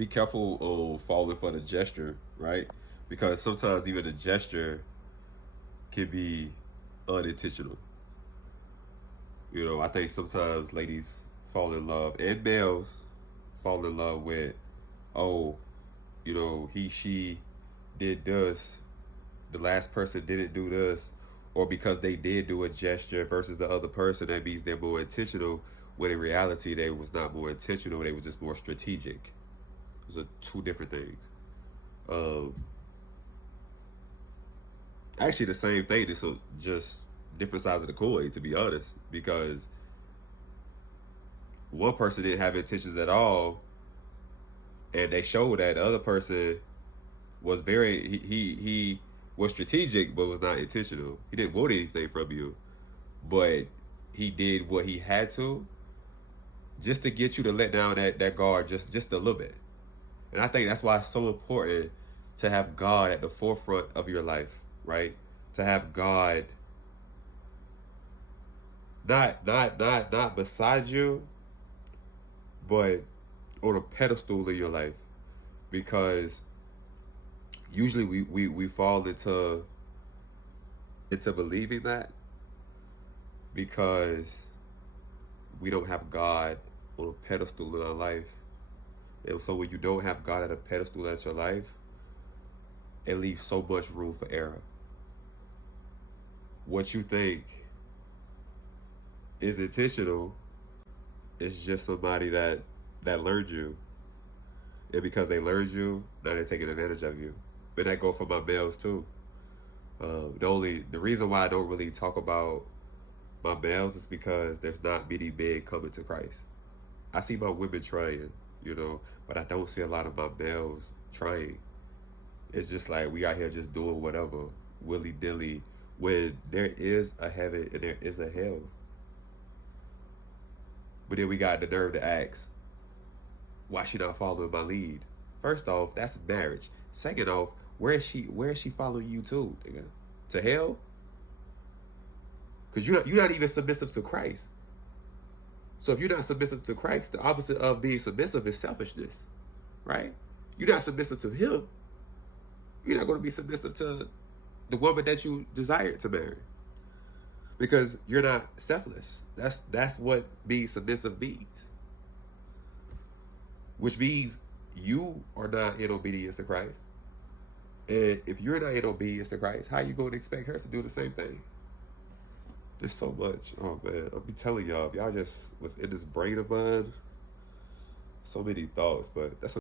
be careful on falling for the gesture, right? Because sometimes even the gesture can be unintentional. I think sometimes ladies fall in love and males fall in love with, oh, he, she did this, the last person didn't do this, or because they did do a gesture versus the other person, that means they're more intentional. When in reality, they was not more intentional; they were just more strategic. Those are two different things. Um, Actually, the same thing. It's just different sides of the coin, to be honest. Because one person didn't have intentions at all, and they showed that the other person was very he was strategic but was not intentional. He didn't want anything from you, but he did what he had to just to get you to let down that guard just a little bit. And I think that's why it's so important to have God at the forefront of your life, right? To have God not beside you, but on a pedestal in your life. Because usually we fall into believing that because we don't have God on a pedestal in our life. And so when you don't have God at a pedestal in your life, it leaves so much room for error. What you think is intentional is just somebody that learned you. And because they learned you, now they're taking advantage of you. But that go for my males too. The reason why I don't really talk about my males is because there's not many men coming to Christ. I see my women trying, but I don't see a lot of my males trying. It's just like we out here just doing whatever, willy nilly, when there is a heaven and there is a hell. But then we got the nerve to ask, why she not following my lead? First off, that's marriage. Second off, where is she following you to, nigga? To hell? Because you're not even submissive to Christ. So if you're not submissive to Christ, the opposite of being submissive is selfishness, right? You're not submissive to him. You're not going to be submissive to the woman that you desire to marry because you're not selfless. That's what being submissive means, which means you are not in obedience to Christ. And if you're not in obedience to Christ, how are you going to expect her to do the same thing? There's so much. Oh man, I'll be telling y'all, if y'all just was in this brain of mine, so many thoughts, but that's